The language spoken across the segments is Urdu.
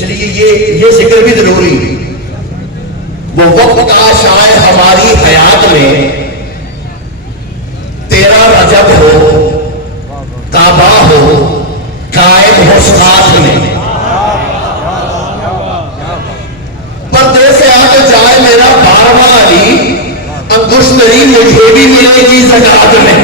اس لیے یہ ذکر بھی ضروری ہے۔ وہ وقت کاش آئے ہماری حیات میں 13 رجب ہو، کعبہ ہو، قائم ہو ساتھ میں، پردے سے آ کے جائے میرا 12واں علی، انگشتری مجھے بھی ملے گی زکات میں۔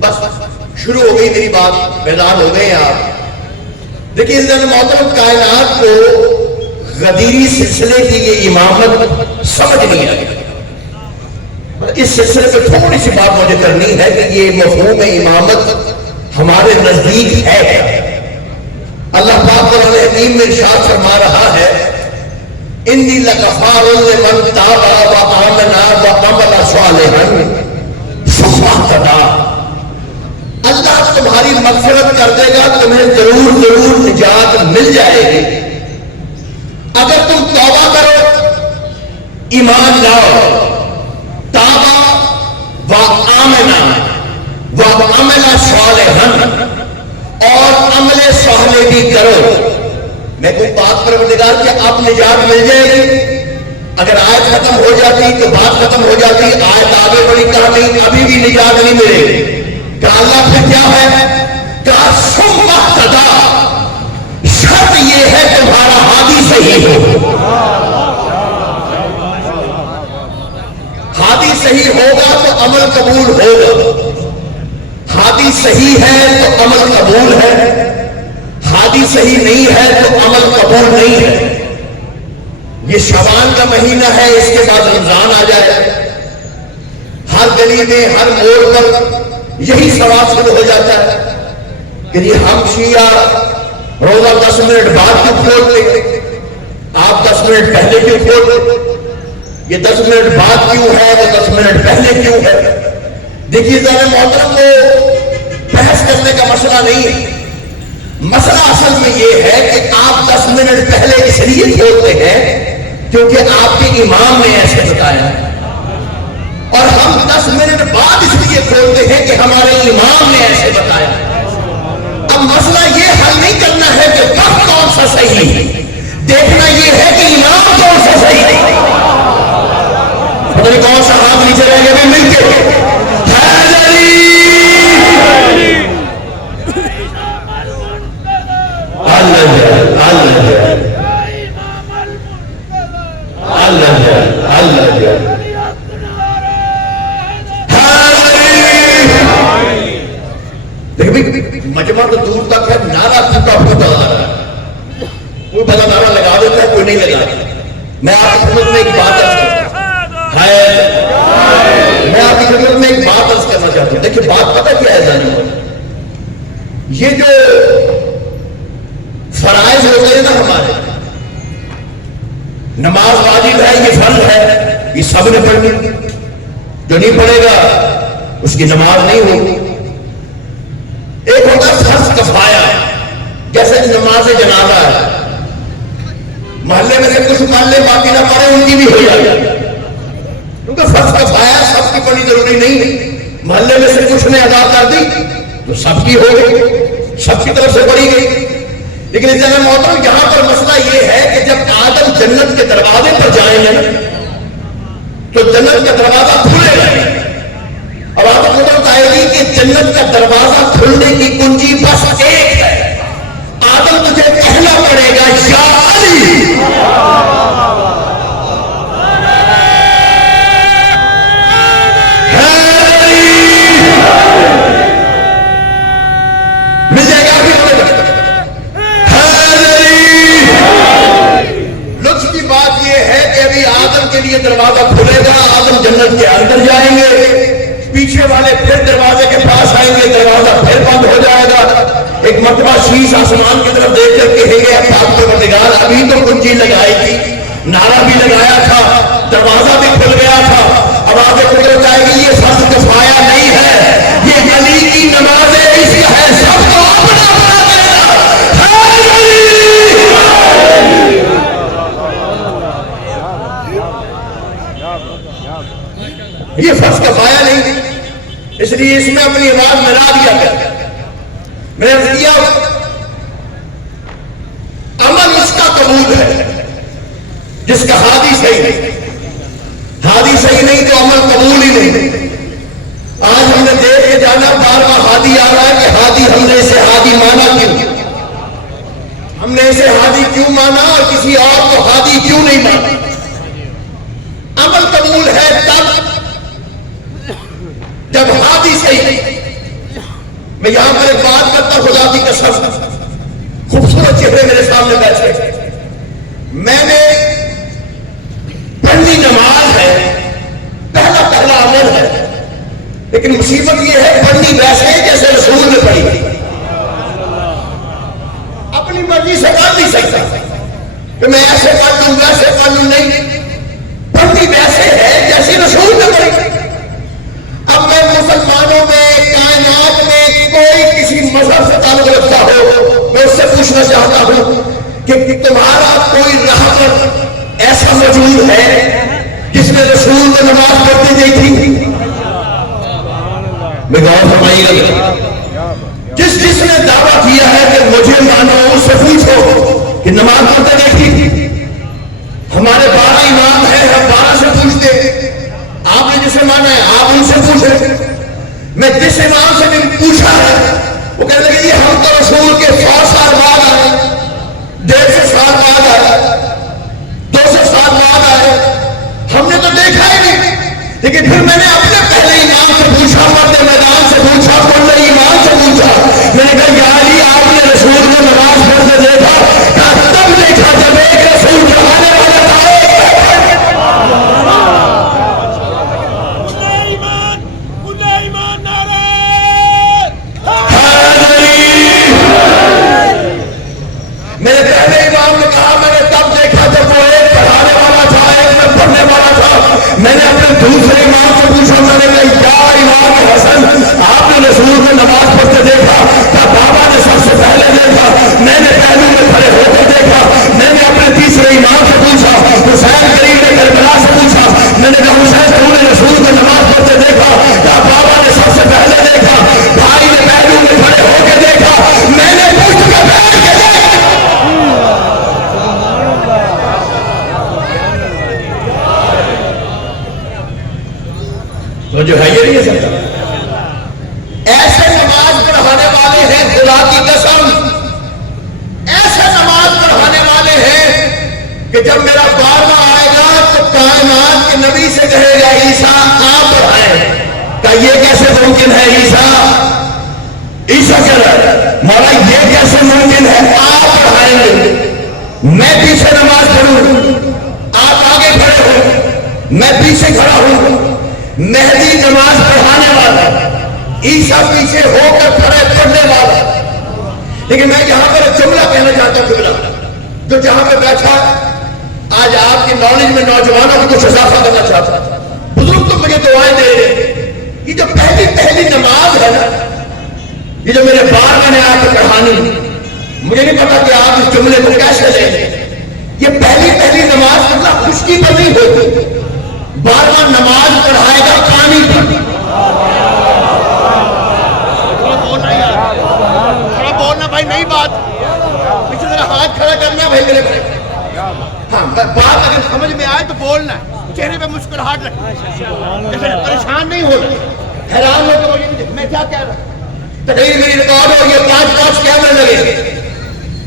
بس شروع ہو گئی میری بات، بیدار ہو گئے آپ۔ دیکھیے محترم، کائنات کو غدیری سلسلے کی یہ امامت سمجھ نہیں آئی۔ اس سلسلے پہ تھوڑی سی بات مجھے کرنی ہے کہ یہ مفہوم امامت ہمارے نزدیک ہے۔ اللہ پاک قرآن حکیم میں ارشاد فرما رہا ہے، انی لغفار لمن تاب وآمن وعمل صالحا ثم اہتدی۔ اللہ تمہاری مغفرت کر دے گا، تمہیں ضرور ضرور نجات مل جائے گی اگر تم توبہ کرو، ایمان لاؤ، تابا وآمنا وعمل صالحا، اور عمل صالح بھی کرو۔ میں کوئی بات پروردگار کہ آپ نجات مل جائے گی، اگر آیت ختم ہو جاتی تو بات ختم ہو جاتی، آیت آگے بڑی کہانی ابھی بھی نجات نہیں ملے گی۔ کہ اللہ پھر کیا ہے کہ ثم اہتدی، شرط یہ ہے تمہارا ہادی صحیح ہو۔ ہادی صحیح ہوگا تو عمل قبول ہوگا، ہادی صحیح ہے تو عمل قبول ہے، ہادی صحیح نہیں ہے تو عمل قبول نہیں ہے۔ یہ شعبان کا مہینہ ہے، اس کے بعد رمضان آ جائے، ہر گلی میں ہر موڑ پر یہی سوال شروع ہو جاتا ہے کہ جی ہم شیعہ روزہ 10 منٹ بعد کیوں کھولتے، آپ 10 منٹ پہلے کیوں کھولتے، یہ 10 منٹ بعد کیوں ہے، وہ 10 منٹ پہلے کیوں ہے۔ دیکھیے ذرا محترم، کو بحث کرنے کا مسئلہ نہیں ہے، مسئلہ اصل میں یہ ہے کہ آپ 10 منٹ پہلے اس لیے کھولتے ہیں کیونکہ آپ کے امام نے ایسے بتایا، اور ہم 10 منٹ بعد اس لیے کھولتے ہیں کہ ہمارے امام نے ایسے بتایا۔ اب مسئلہ یہ حل نہیں کرنا ہے کہ وقت کون سا صحیح ہے، دیکھنا یہ ہے کہ امام کون سا صحیح ہے۔ پتہ نہیں کون سا ہاتھ نیچے رہ گئے، بھی مل کے مجمع تو دور تک ہے، نعرہ پھوٹا پھوٹا آ رہا ہے، کوئی بڑا نعرہ لگا دیتا ہے، کوئی نہیں لگا دیتا۔ میں آپ کی خدمت میں ایک بات عرض کرنا چاہتا ہوں۔ دیکھیے بات پتہ کیا ہے جانو، یہ جو فرائض ہوتے ہیں نا ہمارے، نماز واجب ہے، یہ فرض ہے، یہ سب نے پڑھنی، جو نہیں پڑھے گا اس کی نماز نہیں ہوگی۔ ایک ہوتا فرض کفایہ، جیسے نماز جنازہ ہے، محلے میں سے کچھ پڑھ لے باقی نہ پڑھے ان کی بھی ہو جائے، کیونکہ فرض کفایہ سب کی پڑھنی ضروری نہیں ہے۔ محلے میں سے کچھ نے ادا کر دی تو سب کی ہو گئی، سب کی طرف سے پڑھی گئی۔ لیکن اس جگہ محترم یہاں پر مسئلہ یہ ہے کہ جب آدم جنت کے دروازے پر جائیں گے تو جنت کا دروازہ کھلے گا، اور آپ کو بتائے گی کہ جنت کا دروازہ کھلنے کی کنجی بس ایک ہے، آدم تجھے کہنا پڑے گا یا علی۔ مل جائے گا لطف کی بات یہ ہے کہ ابھی آدم کے لیے دروازہ کھلے گا، آدم جنت کے اندر جائیں گے، پیچھے والے پھر دروازے کے پاس آئیں گے، دروازہ پھر بند ہو جائے گا۔ ایک مرتبہ شیش آسمان کی طرف دیکھ کر کہیں گے آپ پروردگار ابھی تو کنجی لگائی تھی، نعرہ بھی لگایا تھا، دروازہ بھی کھل گیا تھا، اب آگے قدرت آئے گی یہ فرض کفایہ نہیں ہے، یہ علی کی نماز اس ہے، سب کو اپنا اپنا کرے گا۔ یہ فرض کفایہ نہیں، اس لیے اس میں اپنی آواز ملا دیا گیا۔ میں نے کیا عمل اس کا قبول ہے جس کا ہادی صحیح نہیں، ہادی صحیح نہیں تو عمل قبول ہی نہیں۔ آج ہم نے دیکھ کے جانا بار بار ہادی آ رہا ہے کہ ہادی، ہم نے اسے ہادی مانا کیوں، ہم نے اسے ہادی کیوں مانا اور کسی اور کو ہادی کیوں نہیں مانا۔ عمل قبول ہے تب جب ہادی صحیح۔ میں یہاں پر ایک بات کرتا، خدا کی قسم، خوبصورت چہرے میرے سامنے بیٹھے، میں نے پڑھنی نماز ہے، پہلا عمل ہے، لیکن مصیبت یہ ہے پڑھنی ویسے جیسے رسول نے پڑھی، اپنی مرضی سے پڑھ نہیں سکتا کہ میں ایسے پڑھ لوں ویسے پڑھ لوں، نہیں، پڑھنی ویسے ہے جیسے رسول نے پڑھی۔ اب میں مسلمانوں میں، کائنات میں کوئی کسی مذہب سے تعلق رکھتا ہو، میں اس سے پوچھنا چاہتا ہوں کہ تمہارا کوئی رہبر ایسا موجود ہے جس نے رسول نے نماز پڑھتی دی تھی؟ میں غور فرمائیے گا، جس نے دعویٰ کیا ہے کہ مجھے مانو، اس سے پوچھو کہ نماز پڑھتے دیکھی؟ ہمارے 12 امام ہیں، ہم 12 سے پوچھتے، آپ نے جسے مانا ہے آپ ان سے پوچھیں۔ میں جس امام سے بھی پوچھا ہے وہ کہنے لگے یہ ہم تو رسول کے 100 سال بعد آئے، 150 سال بعد آئے، 200 سال بعد آئے، ہم نے تو دیکھا ہی نہیں۔ لیکن پھر میں نے اپنے پہلے امام سے پوچھا، مرد میدان سے پوچھا، مرد امام سے پوچھا، میں نے کہا یا علی آپ نے رسول کو نماز پڑھتے دیکھا؟ کہا تب دیکھا جب ایک رسول پڑھانے والا تھا۔ میرے پہلے امام نے کہا میں نے تب دیکھا جب وہ ایک پڑھانے والا تھا، ایک میں پڑھنے والا تھا۔ میں نے اپنے دوسرے امام سے پوچھا، میں نے کہا یا امام حسن آپ نے رسول کو نماز پڑھتے دیکھا؟ کہا بابا نے سب سے پہلے دیکھا، میں نے پہلو میں کھڑے ہو کر دیکھا۔ میں نے اپنے تیسرے امام سے پوچھا، حسین کریم نے کربلا سے پوچھا، میں نے کہا حسین تم نے رسول کو نماز پڑھتے دیکھا؟ کہا بابا نے سب سے پہلے دیکھا، بھائی نے پہلو میں کھڑے ہو کے دیکھا، میں نے پوچھ کر بیٹھ کے دیکھا۔ تو جو ہے یہ نہیں ہے سکتا، ایسے نماز پڑھانے والے ہیں، خدا کی قسم ایسے نماز پڑھانے والے ہیں کہ جب میرا 12واں آئے گا تو کائنات کے نبی سے کہے گا عیسیٰ آپ پڑھائیں۔ کہ یہ کیسے ممکن ہے؟ عیسیٰ کہہ رہا ہے مولا یہ کیسے ممکن ہے؟ آپ پڑھائیں گے، میں پیچھے نماز پڑھوں، آپ آگے کھڑے ہو، میں پیچھے کھڑا ہوں۔ مہدی نماز پڑھانے والا، عیسیٰ پیچھے ہو کر کھڑے پڑھنے والا۔ لیکن میں یہاں پر ایک جملہ کہنا چاہتا ہوں، جملہ جو جہاں پہ بیٹھا آج آپ کی نالج میں نوجوانوں کو کچھ اضافہ کرنا چاہتا ہوں۔ بزرگ تو مجھے دعائیں دے رہے، یہ جو پہلی نماز ہے نا، یہ جو میرے بار میں نے آ کے پڑھانی، مجھے نہیں پتا کہ آپ اس جملے کو کیسے لیں گے۔ یہ پہلی نماز مطلب خشکی پر نہیں ہوتی، 12واں نماز پڑھائے گا پانی پر۔ تھوڑا بولنا بھائی، نئی بات، پیچھے ذرا ہاتھ کھڑا کرنا بھائی میرے بھائی۔ ہاں بات اگر سمجھ میں آئے تو بولنا، چہرے پہ مسکراہٹ رکھنا، پریشان نہیں ہونا، حیران ہو تو میں کیا کہہ رہا ہوں۔ تقریر میری ریکارڈ ہو گئی، 5 کیمرے لگے۔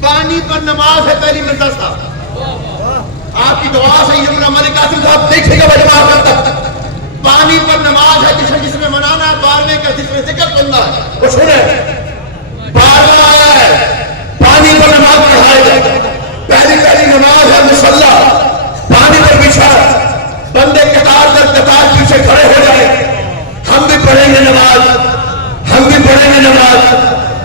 پانی پر نماز ہے پہلی مرتبہ صاحب، آپ کی دعا سے یمنا ملک قاسم صاحب دیکھے گا بجماع تک۔ پانی پر نماز ہے، جس میں منانا ہے 12ویں کا، جس میں ذکر کرنا ہے وہ سنیں۔ 12واں آیا ہے، پانی پر نماز پڑھائے گا۔ پہلی نماز ہے مصلی، پانی پر بچھا، بندے قطار در قطار پیچھے کھڑے ہو جائے۔ ہم بھی پڑھیں گے نماز، ہم بھی پڑھیں گے نماز،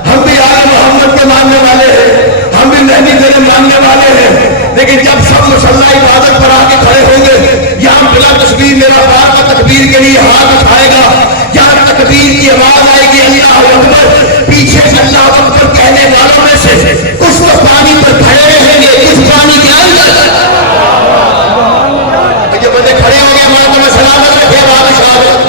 ہم بھی آل محمد کے ماننے والے ہیں، ہم بھی مہدی تیرے ماننے والے ہیں۔ لیکن جب سب مصلی عبادت پر آ کے کھڑے ہوں گے، یہاں بلا تکبیر میرا باپ کا تکبیر کے لیے ہاتھ اٹھائے گا، یہاں تکبیر کی آواز آئے گی اللہ اکبر، پیچھے اللہ اکبر کہنے والوں میں سے کچھ تو پانی پر کھڑے رہیں گے، کچھ پانی کے اندر۔ جو بندے کھڑے ہوں گے ہمارا تو میں سلامت رکھے بادشاہ۔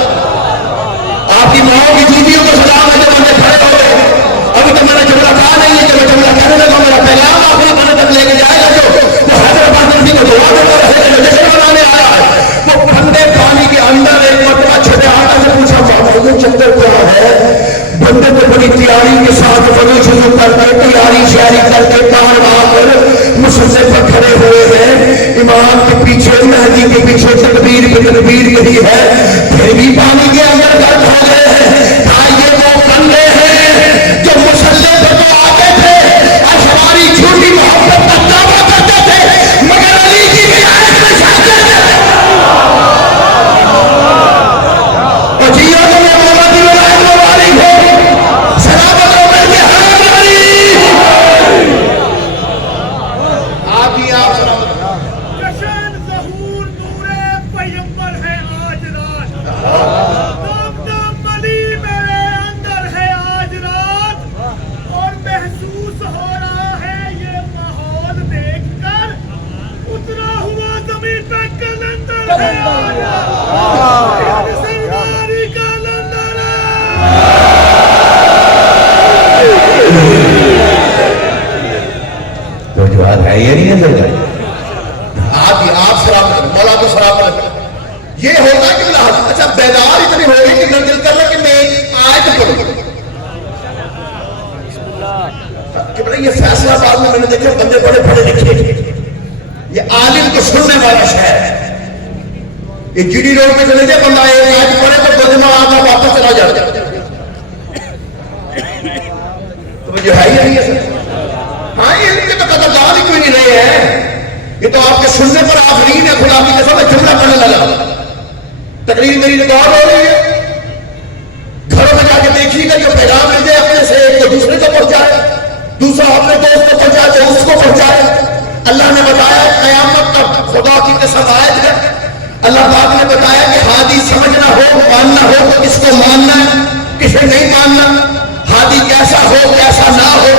رہی ہے، پھر بھی پانی کے اندر گرد ہو گئے ہیں. یہ وہ بندے ہیں جو مسلح پر تو آتے تھے اور ہماری جھوٹی محبت کا دعویٰ کرتے تھے، مگر علی کی ولایت میں چاہتے تھے. اور جیو تمہیں مولا کی ولایت مبارک ہو، سلامت ہو کر کے حرم علی. آپ ہی آپ سلامت. جشن ظہور نور پیغمبر ہے آج رات، دم دم علی میرے اندر ہے آج رات، اور محسوس ہو رہا ہے یہ ماحول دیکھ کر اترا ہوا زمین پہ کلندر ہے آج رات، سرداری کلندر ہے. تو جواب ہے یہ نہیں ہے. آپ سلامت مولا کو سلامت. یہ ہوتا کہ لحاظ اچھا بیدار اتنے ہو گئے کہ دل کر رہا کہ میں آیت پڑھوں کہ بھئی یہ فیصلہ بعد میں نے دیکھا بندے بڑے بڑے لکھے، یہ عالم کو سننے والا شہر ہے. یہ جی ڈی روڈ پہ چلے جائے بندہ ایک آیت پڑھے تو دو دن آتا واپس چلا جاتا. تو جو ہے یہ نہیں ہے سر. ہاں یہ ان کے تو قدردان ہی کوئی نہیں رہے ہیں. یہ تو آپ کے سننے پر آخرین ہے. خدا کی قسم میں جملہ پڑھنے لگا. تقریر میری ریکارڈ ہو رہی ہے. گھروں میں جا کے دیکھیے گا جو پیغام مل جائے اپنے سے ایک تو دوسرے کو پہنچائے، دوسرا اپنے دوست کو پہنچائے تو اس کو پہنچائے. اللہ نے بتایا قیامت تک خدا کی قسم آیت ہے. اللہ پاک نے بتایا کہ ہادی سمجھنا ہو ماننا ہو تو کس کو ماننا ہے کسے نہیں ماننا. ہادی کیسا ہو کیسا نہ ہو،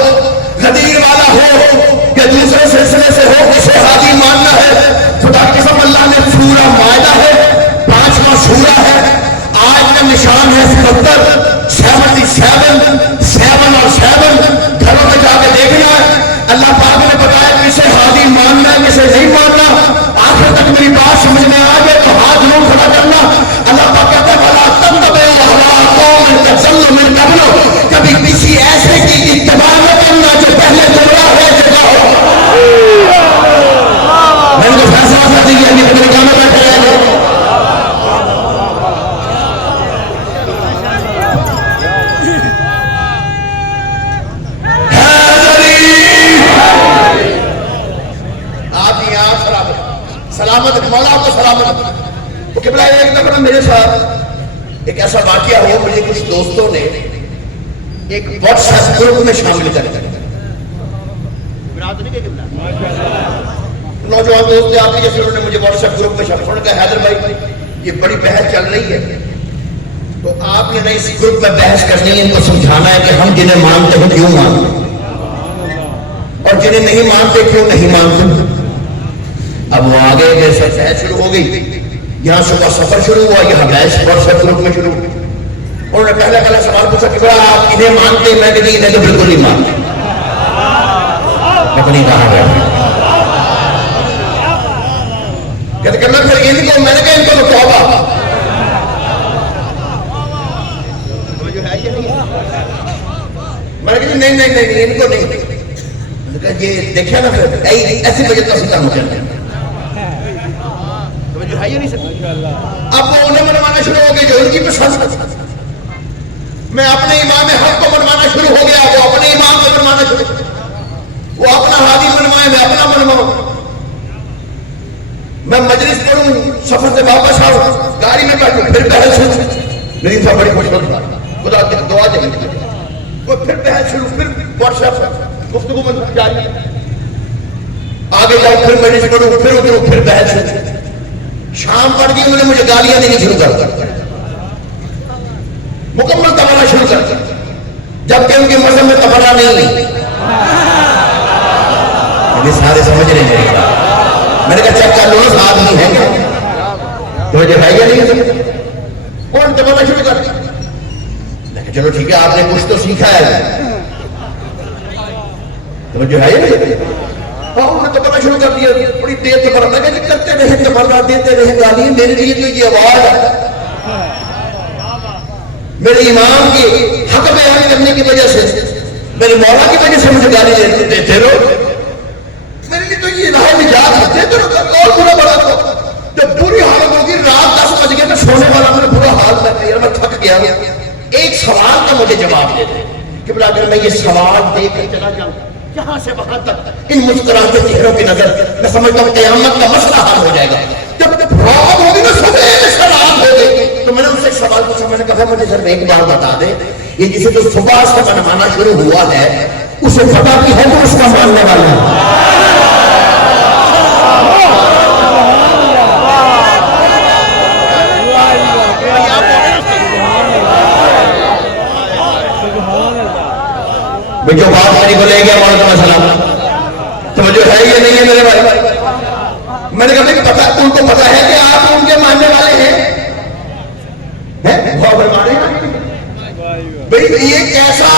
غدیر والا ہو یا دوسرے سلسلے سے ہو، کسے ہادی ماننا ہے. خدا کی قسم اللہ نے سورہ مائدہ ہے 5واں سورہ ہے. آج کا نشان ہے 77 7 اور 7. گھروں میں جا کے دیکھنا ہے. اللہ پاک نے بتایا کسے ہادی ماننا ہے کسے نہیں ماننا. آخر تک میری بات سمجھ میں آ گئے تو ہاتھ ضرور کھڑا کرنا. اللہ پاک کہتا ہے بھلا کبھی کسی ایسے کی اتباع نہ کرنا جو پہلے گمراہ ہو چکا ہو. میں نے تو فیصلہ کر دیا کہ میرے کام میں بیٹھے رہے گا. سلامت مولا کو سلامت. تو قبلہ ایک دفعہ میرے ساتھ ایک ایسا واقعہ ہوا. مجھے کچھ دوستوں نے ایک واٹس ایپ گروپ میں شامل کر دیا. نوجوان دوست آپ جیسے انہوں نے مجھے واٹس ایپ گروپ میں شامل کیا حیدر بھائی یہ بڑی بحث چل رہی ہے تو آپ نے اس گروپ میں بحث کرنی ہے. ان کو سمجھانا ہے کہ ہم جنہیں مانتے ہیں کیوں مانتے اور جنہیں نہیں مانتے کیوں نہیں مانتے. اب وہ آگے جیسے بحث شروع ہو گئی. یہاں صبح سفر شروع ہوا, یہاں بحث واٹس ایپ گروپ میں شروع ہوئی. انہوں نے پہلا سوال پوچھا کہ آپ انہیں مانتے ہیں؟ میں کہتی انہیں تو بالکل نہیں مانتے. نہیں کہا گیا کہتے کہ میں پھر ان کو میں نے کہا ان کو تو توبہ میں نے کہا نہیں ان کو نہیں. یہ دیکھا نا پھر ایسی وجہ کا سکتا مجھے اب وہ انہیں منوانا شروع ہو گئے جو ان کی پسند. میں اپنے امام حق کو منوانا شروع ہو گیا, وہ اپنے امام کو منوانا شروع, وہ اپنا ہادی منوائے میں اپنا منواؤں. میں مجلس پڑھوں, سفر سے واپس آؤں, گاڑی میں بیٹھوں, پھر بحث ہو. میری صاحب بڑی خوش بات, خدا کی دعا دے وہ پھر بحث شروع, پھر واٹس ایپ گفتگو میں جاری, آگے جاؤ, پھر مجلس پڑھوں, پھر اتروں, پھر بحث ہو. شام پڑ گئی, انہوں نے مجھے گالیاں دینی شروع کر دی, مکمل تبانا شروع کر دیا, جبکہ ان کے مذہب میں تبانا نہیں. یہ سارے سمجھ رہے ہیں. میں نے کہا چیک کر لو ساتھ نہیں ہے کیا تو مجھے ہے یا نہیں. کون تبانا شروع کر دیا. لیکن چلو ٹھیک ہے, آپ نے کچھ تو سیکھا ہے تو مجھے ہے یا نہیں. انہوں نے تبانا شروع کر دیا, بڑی دیر سے پڑھا. میں کہ کرتے رہے تبانا, دیتے رہے گالیاں. میرے لیے تو یہ آواز ہے میرے امام کی حق بیان کرنے کی وجہ سے, میرے مولا کی وجہ سے مجھے گالی دیتے رہو. میرے لیے تو یہ راہ نجات ہے. دیتے رہو اور برا بڑا تو جب بری حالت ہوگی, رات 10 بج گئے, میں یار میں تھک گیا ہوں, ایک سوال کا مجھے جواب دے دے کہ بلا اگر میں یہ سوال دے کر چلا جاؤں یہاں سے وہاں تک ان مسکراتے چہروں کی نظر, میں سمجھتا ہوں قیامت کا مسئلہ حل ہو جائے گا. جب رات ہوگی نا صبح سے رات ہو گئی تو میں نے ان سے سوال پوچھا, میں نے کہا مجھے صرف ایک بار بتا دے, یہ جسے تو صبح سے منوانا شروع ہوا ہے اسے پتا کی ہے تو اس کا ماننے والا ہے. جو بات میری کو لے گیا وعلیکم السلام, تو جو ہے یہ نہیں ہے میرے بھائی. میں نے کہا پتا ان کو پتا ہے کہ آپ ان کے ماننے والے ہیں, یہ کیسا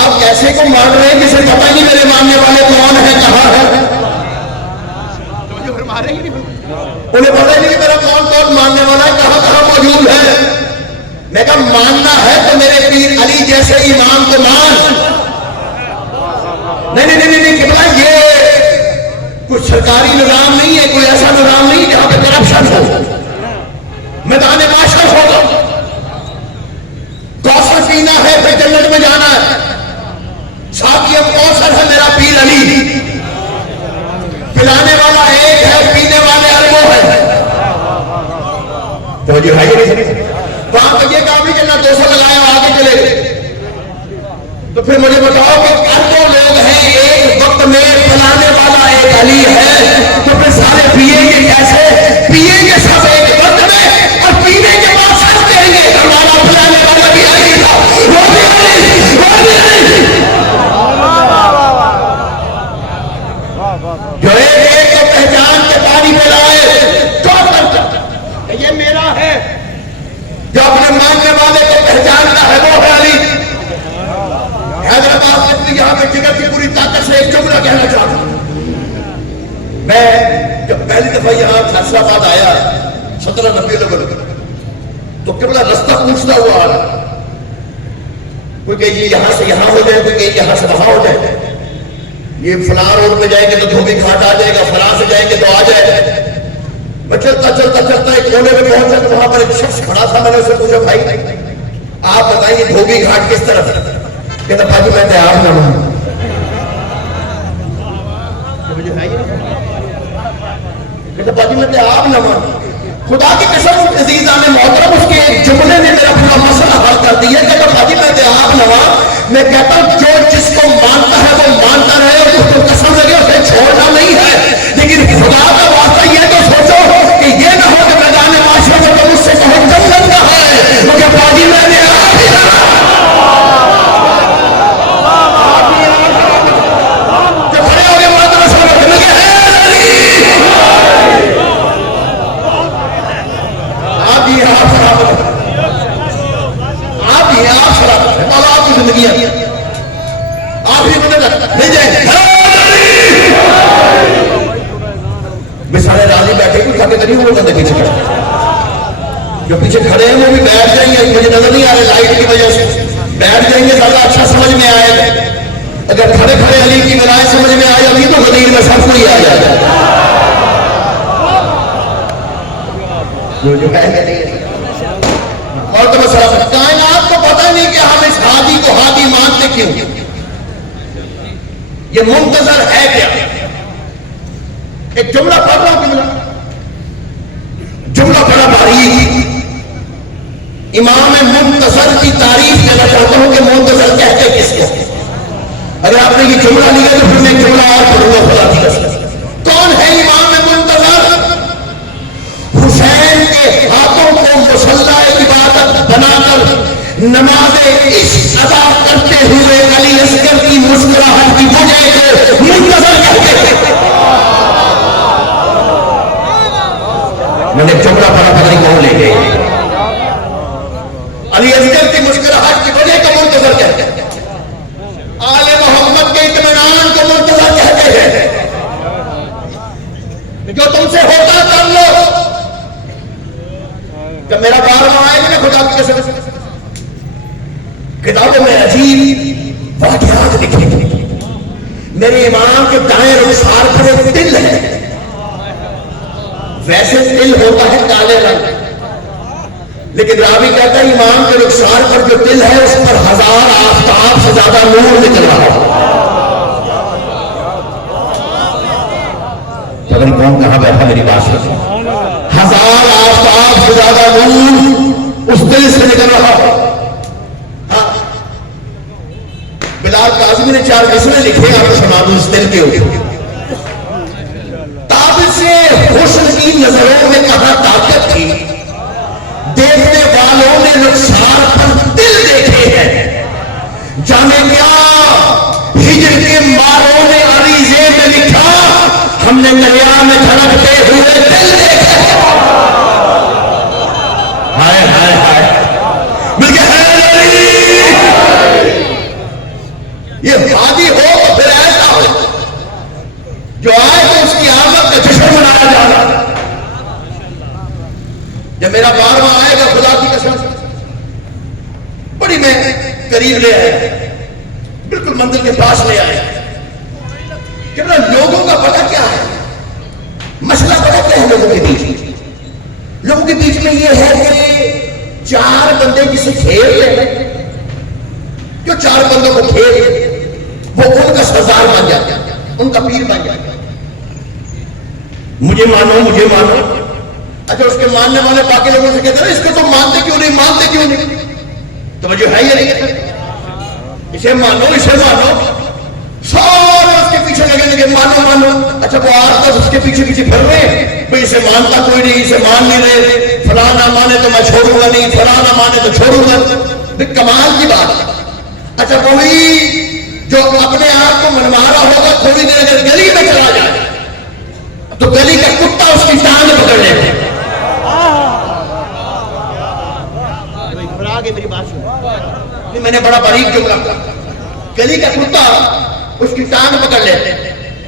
آپ کیسے کو مان رہے ہیں جسے پتا نہیں میرے ماننے والے کون ہیں کہاں ہے, انہیں پتا نہیں کہ میرا کون کون ماننے والا ہے کہاں کہاں موجود ہے. میں کہا ماننا ہے تو میرے پیر علی جیسے امام کو مان. نہیں نہیں نہیں قبلہ, یہ کچھ سرکاری نظام نہیں ہے, کوئی ایسا نظام نہیں جہاں پہ کرپشن ہو, میدان معاشر ہوگا. کوثر پینا ہے پھر جنت میں جانا ہے, ساتھ یہ کوثر ہے میرا پیر علی, پلانے والا ایک ہے پینے والے اربوں ہیں. تو جو ہے تو آپ یہ کہا بھی کہ نہ 200 لگایا آگے چلے گئے, تو پھر مجھے بتاؤ کہ اربوں لوگ ہیں, ایک وقت میں پلانے والا ایک علی ہے, تو پھر سارے پیئیں گے کیسے؟ پیئیں گے سب ایک وقت میں, اور پینے کے بعد سب کہیں گے ہمارا پلانے والا بھی علی تھا, وہ بھی علی, وہ بھی علی. جو ایک کو پہچان کے پانی پلائے تو یہ میرا ہے, جو اپنے ماننے والے کو پہچانتا ہے وہ ہے علی. حیدرآباد میں یہاں پہ جگر کی پوری طاقت سے ایک جملہ کہنا چاہتا ہوں. میں جب پہلی دفعہ یہاں فیصلہ آباد آیا 1790 لوگ, تو قبلہ رستہ پوچھتا ہوا آ رہا, کوئی کہ یہ یہاں سے یہاں ہو جائے, کوئی کہ یہاں سے وہاں ہو جائے, یہ فلاں روڈ پہ جائیں گے تو دھوبی گھاٹ آ جائے گا, فلاں سے جائیں گے تو آ جائے. میں چلتا چلتا چلتا ایک کونے میں پہنچا تو وہاں پر ایک شخص کھڑا تھا. میں نے اسے پوچھا بھائی آپ بتائیے دھوبی گھاٹ کس طرف ہے؟ کہتا بھائی میں تیار نہ ہوں. کہتا بھائی میں تیار نہ ہوں. خدا کی قسم عزیزان محترم اس کے ایک جملے نے میرا پورا مسئلہ حل کر دیا. کہتا بھائی میں تیار نہ ہوں. میں کہتا ہوں جو جس کو مانتا ہے وہ مانتا رہے, اور اس کو قسم لگے اسے چھوڑنا نہیں ہے, لیکن خدا کا واسطہ یہ تو سوچو کہ یہ نہ ہو کہ میدان معاشرے میں تم اس سے کہو جنت کا ہے, کیونکہ باجی میں نے سارے راضی بیٹھے کوئی تھکے تو نہیں ہوئے بندے پیچھے کھڑے, جو پیچھے کھڑے ہیں وہ بھی بیٹھ جائیں گے, مجھے نظر نہیں آ رہے لائٹ کی وجہ سے بیٹھ جائیں گے, زیادہ اچھا سمجھ میں آئے گا. اگر کھڑے کھڑے علی کی بلائے سمجھ میں آئے ابھی تو غدیر میں سب کو ہی آ جائے گا. اور تو مسئلہ کائنات کو پتہ نہیں کہ ہم اس ہادی کو ہادی مانتے کیوں, یہ منتظر ہے کیا. ایک جملہ پڑھ رہا ہوں, جملہ بڑا باریک, امام منتظر کی تعریف دینا چاہتا ہوں کہ منتظر کہتے کس کو. اگر آپ نے یہ جملہ لیا تو پھر میں جملہ اور پڑھوں گا خدا کی قسم. کون ہے امام منتظر؟ حسین کے ہاتھوں کو مسلح عبادت بنا کر نماز عشق ادا کرتے ہوئے علی اصغر کی مسکراہٹ کی وجہ کو منتظر کہتے ہیں. میں نے جملہ پڑھا پتہ نہیں کون لے گئے. علی اصغر کی مسکراہٹ کی وجہ کو منتظر کہتے ہیں, آل محمد کے اطمینان کو منتظر کہتے ہیں. جو تم سے ہوتا کر لو. جب میرا بار آئے گا نا خدا کی قسم, کتابوں میں عجیب واقعات لکھے گئے. میرے امام کے دائیں رخسار پر ایک دل ہے, ویسے دل ہوتا ہے کالے رنگ, لیکن راوی کہتا ہے امام کے رخسار پر جو دل ہے اس پر 1000 آفتاب سے زیادہ نور نکل رہا ہو. پتہ نہیں کون کہاں بیٹھا میری بات سن. 1000 آفتاب سے زیادہ نور اس دل سے نکل رہا ہو. ہاں بلال کاظمی نے 4 قصے لکھے آپ کو سنا دوں اس دل کے اوپر. سے حسن کی نظروں میں کہاں طاقت تھی, دیکھنے والوں نے رخسار پر دل دیکھے ہیں. جانے کیا ہجر کے ماروں نے عریضے میں لکھا, ہم نے دریا میں دھڑکتے ہوئے دل دیکھے. ہائے ہائے ہائے مل کے یہ وادی ہو تو پھر ایسا ہو جو آئے تو اس کی آمد کا جشن منایا جا رہا. جب میرا 12واں آئے گا خدا کی قسم بڑی میں قریب لے آئے, بالکل منزل کے پاس لے آئے. کہ لوگوں کا پتہ کیا ہے, مسئلہ پتہ کیا ہے لوگوں کے بیچ. لوگوں کے بیچ میں یہ ہے کہ 4 بندے کسی کھیل لیں, جو 4 بندوں کو کھیل وہ ان کا سردار بن جاتا, ان کا پیر بن جاتا. مجھے مانو مجھے مانو. اچھا اس کے ماننے والے باقی لوگوں سے کہتے ہیں اس کو تو مانتے کیوں نہیں, مانتے کیوں نہیں. تو مجھے ہے یہ نہیں, اسے مانو اسے مانو. سارے اس کے پیچھے لگے لگے مانو مانو. اچھا وہ 8 10 اس کے پیچھے پیچھے پھر رہے ہیں, بھائی اسے مانتا کوئی نہیں, اسے مان نہیں رہے. فلاں نہ مانے تو میں چھوڑوں گا نہیں, فلاں نہ مانے تو چھوڑوں گا. کمال کی بات. اچھا وہی جو اپنے آپ کو منوا رہا ہوگا تھوڑی دیر اگر گلی میں چلا جائے تو گلی کا کتا اس کی ٹانگ پکڑ لیتے. میری بات سن, میں نے بڑا باریک جملہ کہا. گلی کا کتا اس کی ٹانگ پکڑ لیتے.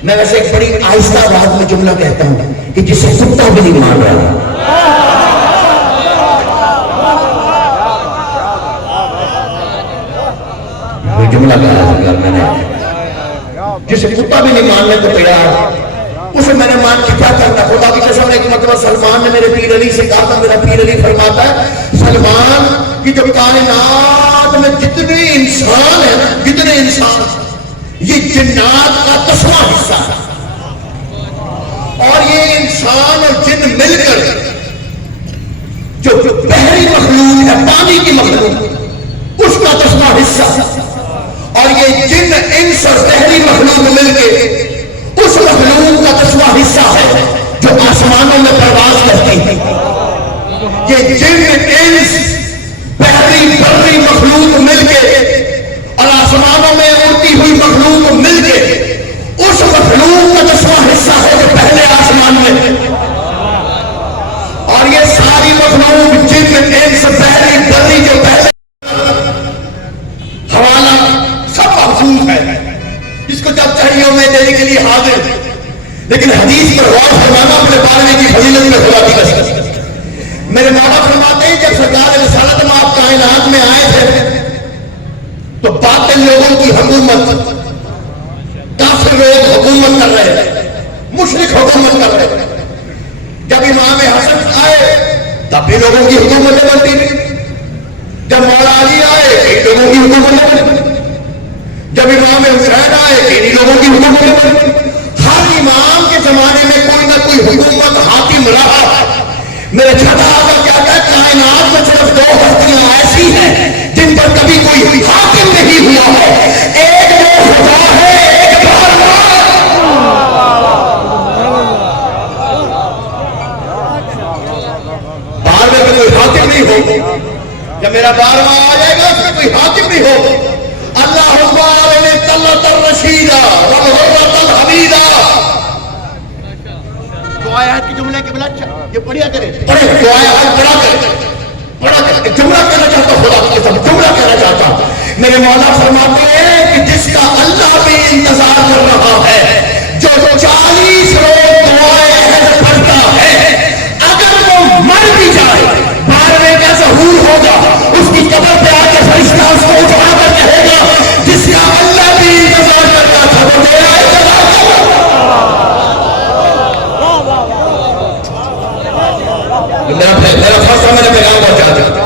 میں ویسے ایک بڑی آہستہ آواز میں جملہ کہتا ہوں کہ جسے کتا بھی نہیں مان رہا. جملہ کہا میں نے, جسے کتا بھی نہیں ماننے کو تیار, اسے میں نے مان کے کیا کرنا. خدا کی قسم ایک مرتبہ سلمان نے میرے پیر علی سے کہا تھا, میرا پیر علی فرماتا ہے سلمان کی جو کائنات میں جتنے انسان ہیں نا, جتنے انسان, یہ جنات کا 10واں حصہ ہے. اور یہ انسان اور جن مل کر جو بحری مخلوق ہے, پانی کی مخلوق, اس کا 10واں حصہ. اور یہ جن انس اور بحری مخلوق مل کے اس مخلوق کا 10واں حصہ ہے جو آسمانوں میں پرواز کرتی ہے. یہ جن انس بحری بری مخلوق مل کے اور آسمانوں میں اڑتی ہوئی مخلوق مل کے اس مخلوق کا 10واں حصہ ہے جو پہلے آسمان میں. اور یہ ساری مخلوق جن انس بحری بری جو پہلے حوالہ سب محفوظ ہے, اس کو جب چاہیے میں دینے کے لیے حاضر. لیکن حدیث پر غور فرمانا اپنے بارے کی فضیلت میں خدا کی قسم. میرے مولا فرماتے ہیں جب سرکار رسالت میں آپ کائنات میں آئے تھے تو باطل لوگوں کی حکومت, کافر لوگ حکومت کر رہے تھے, مشرک حکومت کر رہے تھے. جب امام حسن آئے تب بھی لوگوں کی حکومت بنتی تھی. جب مولا علی آئے کئی لوگوں کی حکومت بنتی. جب امام حسین آئے کئی لوگوں کی حکومت بنتی. ہر امام کے زمانے میں کوئی نہ کوئی حکومت حاکم رہا. میرے چھٹا آقا کیا کہا, کائنات میں صرف 2 ہستیاں ایسی ہیں جن پر کبھی کوئی حاکم نہیں ہوا ہے. ایک وہ خدا ہے, ایک بار میں کوئی حاکم نہیں ہو. جب میرا 12واں آ جائے گا اس میں کوئی حاکم نہیں ہو. اللہ رشیدہ حمیدہ. دو آیات کے جملے کے بلا یہ پڑھیا کرے, پڑھے دو آیات پڑھا کرے. جملہ کہنا چاہتا ہوں, خدا کی قسم جملہ کہنا چاہتا ہوں. میرے مولا فرماتے ہیں کہ جس کا اللہ بھی انتظار کر رہا ہے, جو 40 روز دعائے عہد پڑھتا ہے, اگر وہ مر بھی جائے 12ویں کا ظہور ہوگا, اس کی قبر پہ آ کے فرشتہ اس کو اٹھا کر کہے گا جس کا اللہ بھی انتظار کرتا تھا وہ تیرا انتظار کرتا. میرا فیصلہ میں نے پیغام پہنچا دیا.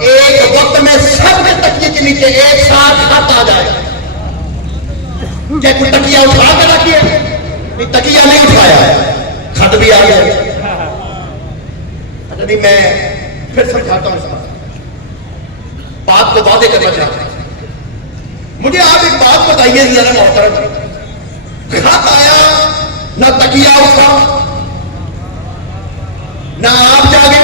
ایک وقت میں سب کے تکیے کے نیچے ایک ساتھ خط آ جائے، کیا کوئی تکیہ اٹھا کے رکھیے؟ نہیں، تکیہ نہیں اٹھایا ہے، خط بھی آ گیا۔ اچھا نہیں، میں پھر سمجھاتا ہوں اس بات کو واضح کرنا چاہتا ہوں۔ مجھے آپ ایک بات بتائیے ذرا محترم، خط آیا، نہ تکیہ اٹھا، نہ آپ جاگے،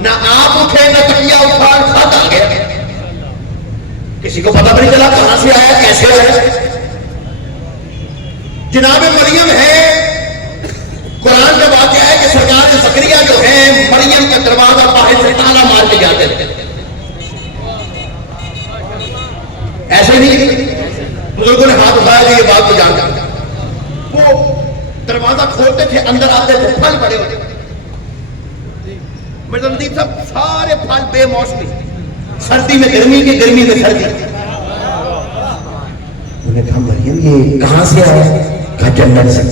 نہ آپ اٹھے، نہ تکیہ اٹھا، خط آ گیا، کسی کو پتہ نہیں چلا کہاں سے آیا، کیسے آیا۔ جناب مریم ہے، قرآن کا واقعہ ہے کہ سرکار زکریا جو ہے مریم کا دروازہ باہر سے تالا مار کے جاتے تھے، ایسے نہیں بزرگوں نے ہاتھ اٹھایا کہ یہ بات کو جانتے ہیں، وہ دروازہ کھولتے تھے، اندر آتے تھے، پھل پڑے ہوتے تھے، مرزا ندیم صاحب سارے پھل بے موسمی، سردی میں گرمی کی، گرمی میں سردی۔ انہوں نے کہا مریم یہ کہاں سے آیا؟ کہا جنت سے۔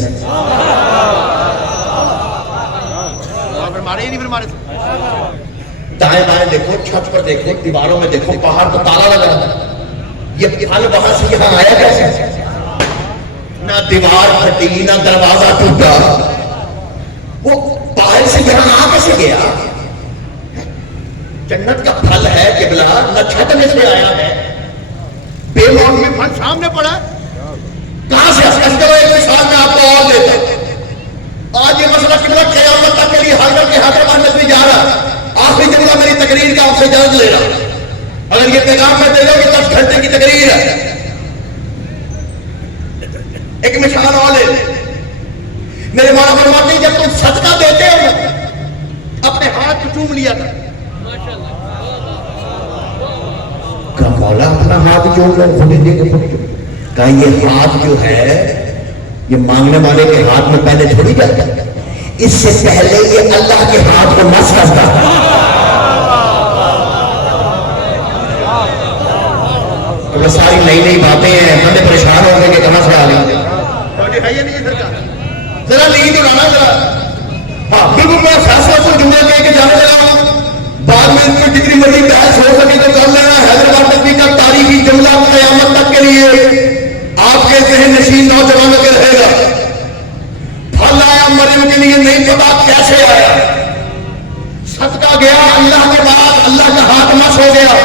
دائیں بائیں دیکھو، چھت پر دیکھو، دیواروں میں دیکھو، پہاڑ کو تالا لگا، یہ پھل وہاں سے یہاں آیا کیسے؟ نہ دیوار پھٹی، نہ دروازہ ٹوٹا، وہ باہر سے یہاں آ کیسے گیا؟ جنت کا پھل ہے قبلہ، نہ چھت میں سے آیا ہے، بے موسم میں پھل سامنے پڑا، کہاں سے؟ ایک مثال میں آپ کو اور دیتا ہوں۔ آج یہ مسئلہ قبلہ قیامت تک کے لیے حضرت کے حیدرآباد میں جا رہا، آخری جملہ میری تقریر کا آپ سے اجازت لے رہا، اگر یہ پیغام میں دے دو کہ 10 گھنٹے کی تقریر ہے۔ ایک مثال اور لے، میرے مولا فرماتے ہیں جب تم صدقہ دیتے ہو اپنے ہاتھ کو چوم لیا تھا، کہا مولا اپنا ہاتھ چوم لیا، کہا یہ ہاتھ جو ہے یہ مانگنے والے کے ہاتھ میں پہلے چھوڑی جاتا ہے، اس سے پہلے یہ اللہ کے ہاتھ کو مس کرتا ہے۔ وہ ساری نئی نئی باتیں ہیں، بندے پریشان ہو گئے کہ کہاں سے آ گئی، ذرا نیند اڑانا ذرا۔ ہاں بالکل، میں فیصلہ کو جملہ کہہ کے جانے لگا ہوں، بعد میں اس میں جتنی مرضی بحث ہو سکے تو کر لینا۔ حیدرآباد تقریب کا تاریخی جملہ قیامت تک کے لیے آپ کے ذہن نشین نوجوانوں کے رہے گا۔ پھل آیا مریم کے لیے، نہیں پتا کیسے آیا، صدقہ گیا اللہ کے بعد، اللہ کا ہاتھ مس ہو گیا،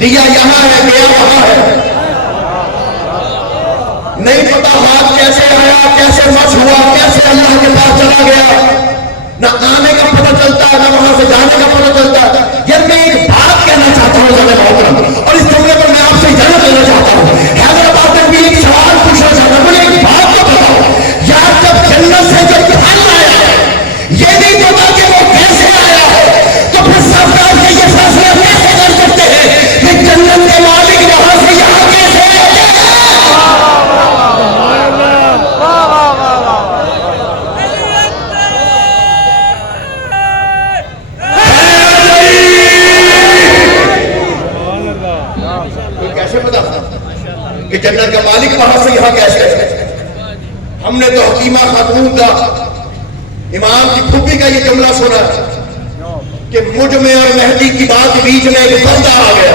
دیا یہاں ہے، گیا وہاں ہے، نہیں پتا ہاتھ کیسے آیا، کیسے مس ہوا، کیسے اللہ کے پاس چلا گیا، نہ آنے کا پتہ چلتا ہے، نہ وہاں سے جانے کا پتہ چلتا ہے۔ یار میں ایک بات کہنا چاہتا ہوں محترم، اور اس جملے پر میں آپ سے اجازت لینا چاہتا ہوں۔ حیدرآباد میں بھی ایک سوال پوچھنا چاہتا ہوں، مجھے ایک بات تو بتاؤ یار، جب جنت سے جب پھل آیا ہے یہ نہیں پتا کہ وہ کیسے آیا ہے، تو پھر سرکار کے یہ فیصلہ کیسے کر سکتے ہیں کہ جنت کے مالک وہاں سے یہاں کیسے آئے؟ کہ جنت کا مالک وہاں سے یہاں کیسے ہے؟ ہم نے تو حکیمہ خاتون کا، امام کی پھوپھی کا یہ جملہ سنا کہ مجھ میں اور مہدی کی بات بیچ میں ایک بندہ آ گیا،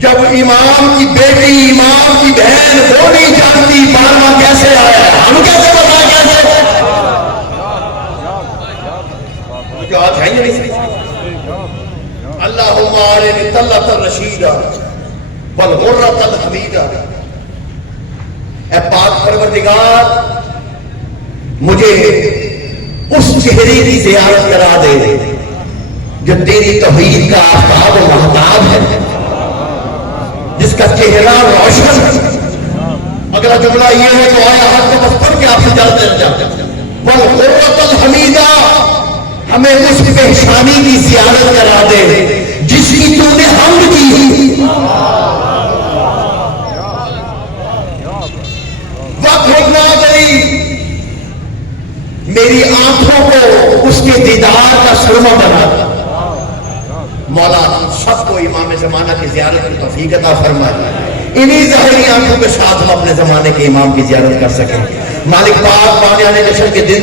جب امام کی بیٹی، امام کی بہن وہ نہیں جانتی بارما کیسے آیا، ہم کیسے بتائیں کیسے؟ جو آج ہے نہیں اللہم آرنی طلت الرشیدہ والغرۃ الحمیدہ، اے پاک پروردگار مجھے اس چہرے کی زیارت کرا دے جو تیری توحید کا آفتاب و مہتاب ہے، جس کا چہرہ روشن ہے۔ اگلا جملہ یہ ہے تو آیا حق کو بس پڑھ کے آپ سے جاتے ہیں والغرۃ الحمیدہ، ہمیں اس پہشانی کی زیارت کرا دے جس کی تو نے حمد کی، وقت ہونا گئی میری آنکھوں کو اس کے دیدار کا سرما بنا۔ مولا ہم سب کو امام زمانہ کی زیارت کی توفیق عطا فرمائے، انہی ظاہری آنکھوں کے ساتھ ہم اپنے زمانے کے امام کی زیارت کر سکیں۔ مالک پاک بانے آنے جشن کے دن